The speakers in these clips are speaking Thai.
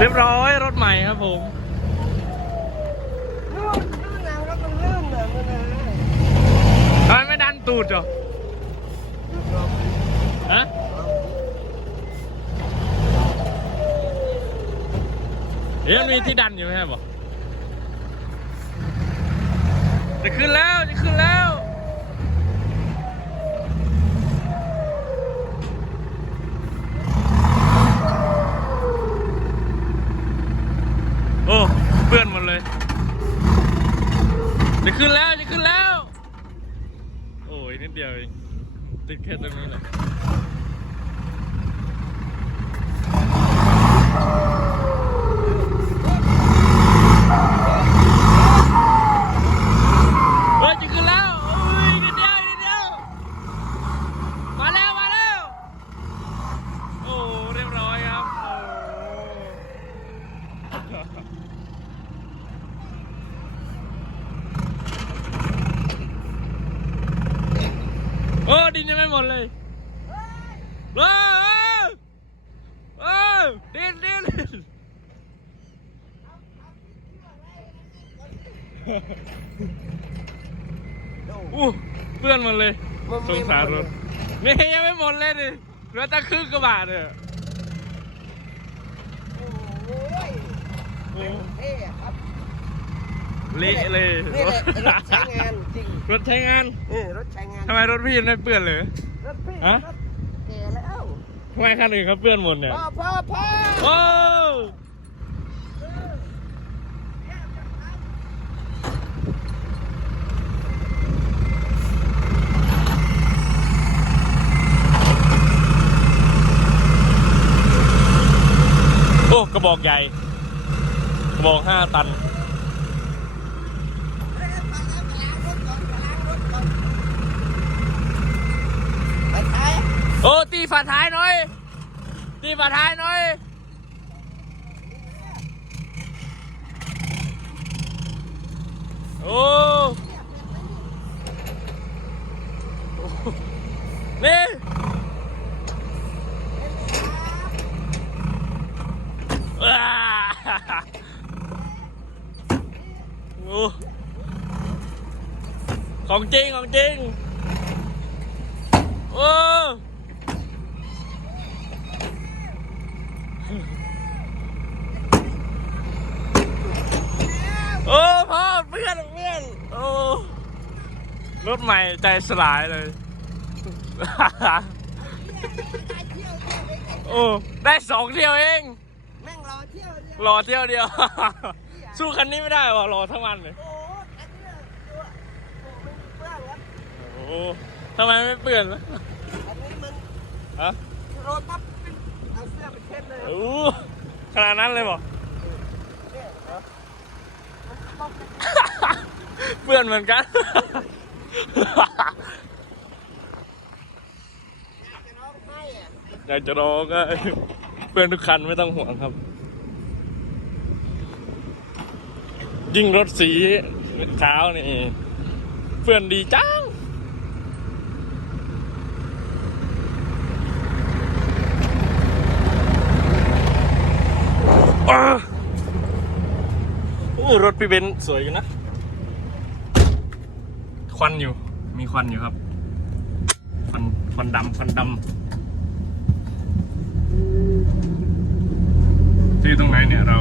เรียบร้อยรถใหม่ครับผมลื่นลื่นแล้วมันลื่นเลยมันนะทำไมไม่ดันตูดเหรอฮะเอ๊ะมีที่ดันอยู่ไหมครับบอกจะขึ้นแล้ว จะขึ้นแล้ว โอ้เปื้อนหมดเลย จะขึ้นแล้วจะขึ้นแล้ว โอ้ยนิดเดียวเองติดแค่ตรงนี้แหละเฮ้ยจะขึ้นแล้วโอ้ยนิดเดียวนิดเดียวมาแล้วมาแล้ว โอ้เรียบร้อยครับโอ้ โอ้ดินยังไม่ หมดเลยว้าวว้าวดินดินอู้เปื้อนหมดเลยสงสารรถนี่ยังไม่หมดเลยดิเหลือแตะครึ่งกระบะเลยโอ้ยโอ้เท่ครับ เละเลยนี่แหละรถใช้งานจริงรถใช้งานเออรถใช้งานทำไมรถพี่ไม่เปื้อนเลยรถพี่ฮะแก่แล้วทำไมคันอื่นเขาเปื้อนหมดเนี่ยพ่อพ่อพ่อโอ้กระบอกใหญ่กระบอกห้าตัน ไปท้าย โอ้ตีฝาท้ายหน่อยตีฝาท้ายหน่อย โอ้นี่ว้าโอ้ของจริงของจริงโอ้โอ้พ่อเพื่อนเพื่อนโอ้รถใหม่ใจสลายเลย โอ้ได้สองเที่ยวเองแม่งรอเที่ยวเนี่ยรอเที่ยวเดียว สู้คันนี้ไม่ได้วะรอทั้งวันเลยโอ้อันเนี้ยตัวโอ้ไม่มีเปลือกครับโอ้ทำไมไม่เปื่อนล่ะอันนี้มันฮะ โรยปั๊บ เป็นเอาเสื้อไปเช็ดเลยโอ้ขนาดนั้นเลยบอกเนี่ยเหรอมันต้องเปื่อนเหมือนกันจะร้องไห้อะอยากจะร้องก็เพื่อนทุกคันไม่ต้องห่วงครับ ยิ่งรถสีขาวนี่ เพื่อนดีจัง อ้าโอ้ รถพี่เบนซ์สวยกันนะ ควันอยู่ มีควันอยู่ครับ ควันควันดำควันดำที่ตรงไหนเนี่ยเรา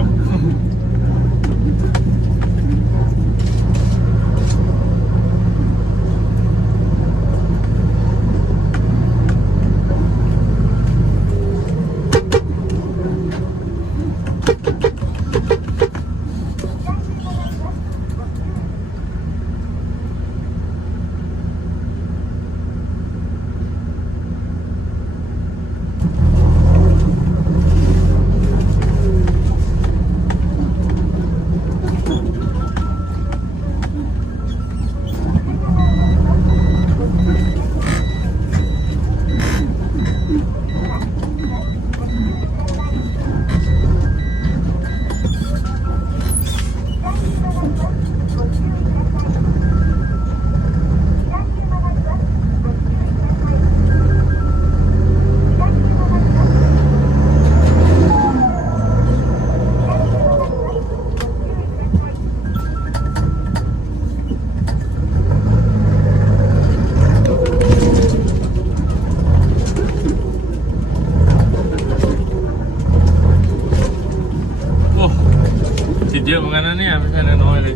ติดเยอะเหมือนกันนะเนี่ย ไม่ใช่น้อยๆเลย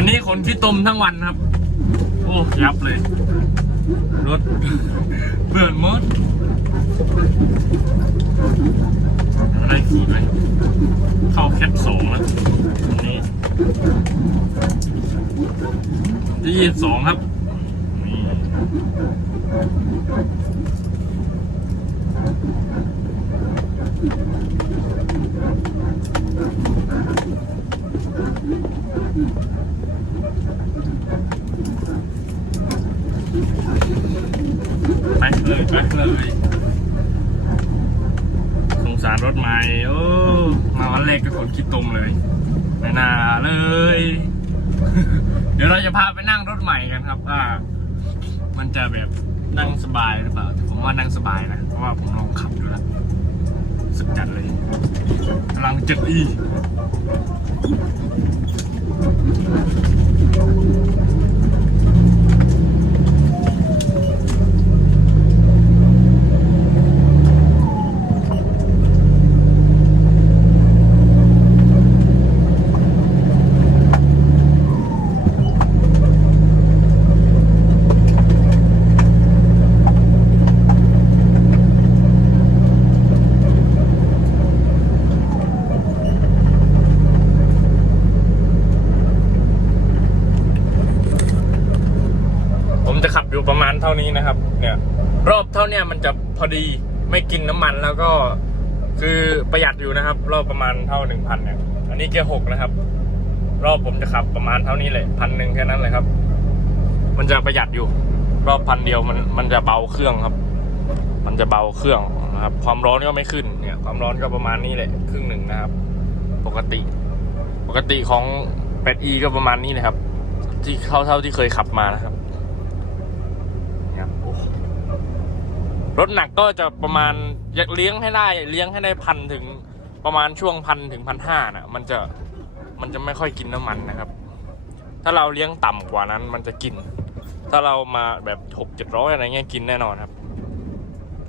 วันนี้ขนขี้ ต้มทั้งวันครับ โอ้ยับเลย รถเปื่อหมดอะไรขี่ไหมเข้าแคปสองแล้ววันนี้ที่ยี่สองครับนี่ ไปเลยไปเลยสงสารรถใหม่ โอ้มาวันแรกก็คนคิดตรงเลยไม่น่าเลย เดี๋ยวเราจะพาไปนั่งรถใหม่กันครับว่ามันจะแบบนั่งสบายหรือเปล่าผมว่านั่งสบายนะเพราะว่าผมลองขับดูแล้วสุดจัดเลยกำลังเจ็บอี จะขับอยู่ประมาณเท่านี้นะครับ เนี่ย รอบเท่าเนี้ยมันจะพอดีไม่กินน้ำมันแล้วก็คือประหยัดอยู่นะครับ รอบประมาณเท่าหนึ่งพันเนี่ย อันนี้เกียร์หกนะครับ รอบผมจะขับประมาณเท่านี้เลยพันหนึ่งแค่นั้นเลยครับ มันจะประหยัดอยู่ รอบพันเดียวมันมันจะเบาเครื่องครับ มันจะเบาเครื่องนะครับ ความร้อนก็ไม่ขึ้นเนี่ย ความร้อนก็ประมาณนี้แหละครึ่งหนึ่งนะครับ ปกติ ปกติของ 8e ก็ประมาณนี้นะครับ ที่เท่าเท่าที่เคยขับมานะครับโอ้ รถหนักก็จะประมาณเลี้ยงให้ได้เลี้ยงให้ได้พันถึงประมาณช่วงพันถึงพันห้านะมันจะมันจะไม่ค่อยกินน้ำมันนะครับ ถ้าเราเลี้ยงต่ำกว่านั้นมันจะกิน ถ้าเรามาแบบหกเจ็ดร้อยอะไรเงี้ยกินแน่นอนครับ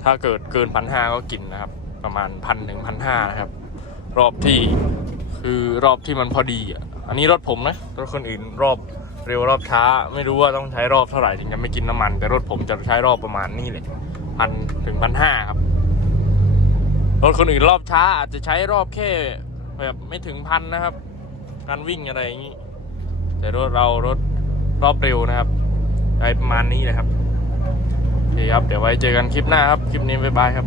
ถ้าเกิดเกินพันห้าก็กินนะครับ ประมาณพันถึงพันห้านะครับ รอบที่คือรอบที่มันพอดีอะอันนี้รถผมนะรถคนอื่นรอบเร็วรอบช้า ไม่รู้ว่าต้องใช้รอบเท่าไหร่ถึงจะไม่กินน้ำมัน แต่รถผมจะใช้รอบประมาณนี้เลย พันถึงพันห้าครับ รถคนอื่นรอบช้าอาจจะใช้รอบแค่แบบไม่ถึงพันนะครับ การวิ่งอะไรอย่างนี้ แต่รถเรารถรอบเร็วนะครับใช้ประมาณนี้เลยครับโอเคครับ เดี๋ยวไว้เจอกันคลิปหน้าครับ คลิปนี้บ๊ายบายครับ